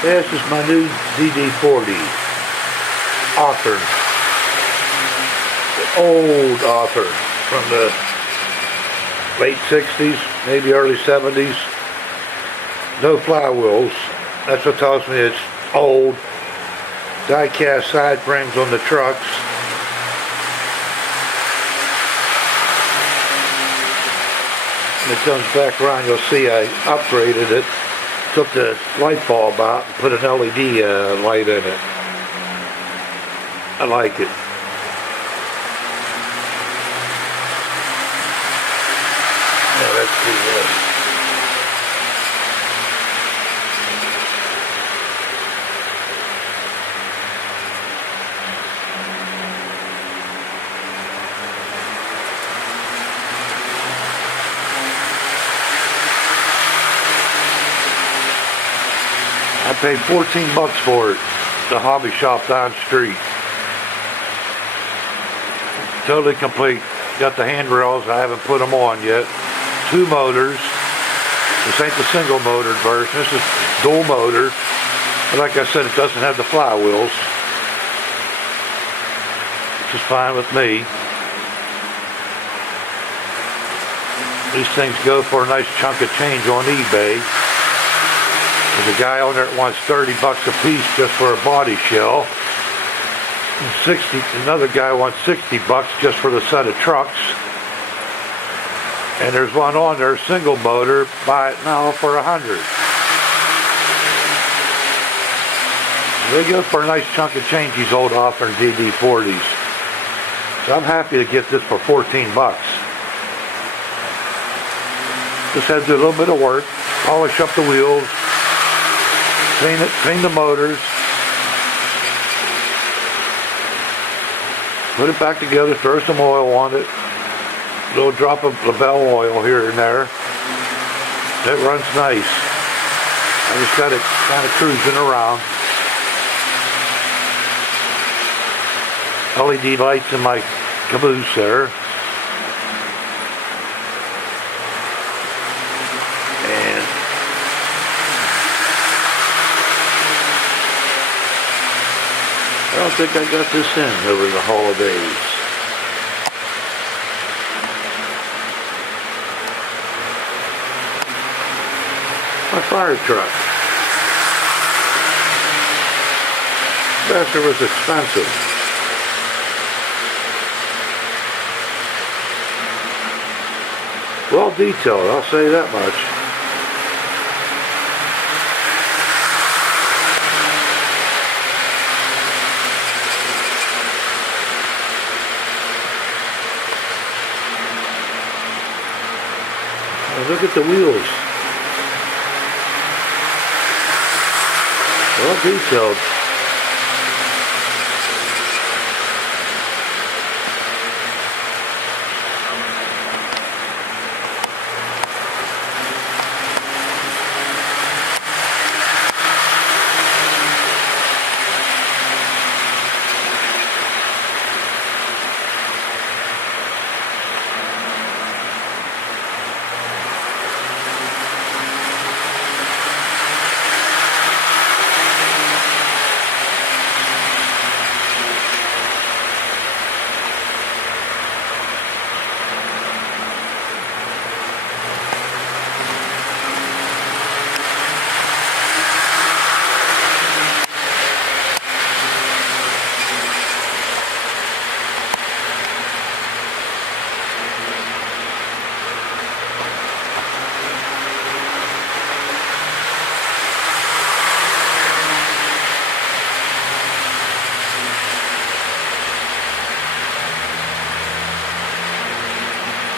This is my new DD40 Athearn. The old Athearn from the late 60s, maybe early 70s. No flywheels. That's what tells me it's old. Die-cast side frames on the trucks. When it comes back around, you'll see I upgraded it. Took the light bulb out and put an LED light in it. I like it. Now let's see this. I paid 14 bucks for it, the hobby shop down the street. Totally complete. Got the handrails, I haven't put them on yet. 2 motors. This ain't the single motored version, this is dual motor. But like I said, it doesn't have the flywheels, which is fine with me. These things go for a nice chunk of change on eBay. There's a guy on there that wants 30 bucks a piece just for a body shell. And another guy wants 60 bucks just for the set of trucks. And there's one on there, single motor, buy it now for 100. They go for a nice chunk of change, these old Athearn DD40s. So I'm happy to get this for 14 bucks. Just had to do a little bit of work, polish up the wheels, clean the motors, put it back together, throw some oil on it, a little drop of Labelle oil here and there. It runs nice. I just got it kind of cruising around. LED lights in my caboose there. I don't think I got this in over the holidays. My fire truck. Bastard was expensive. Well detailed, I'll say that much. Look at the wheels. Well detailed.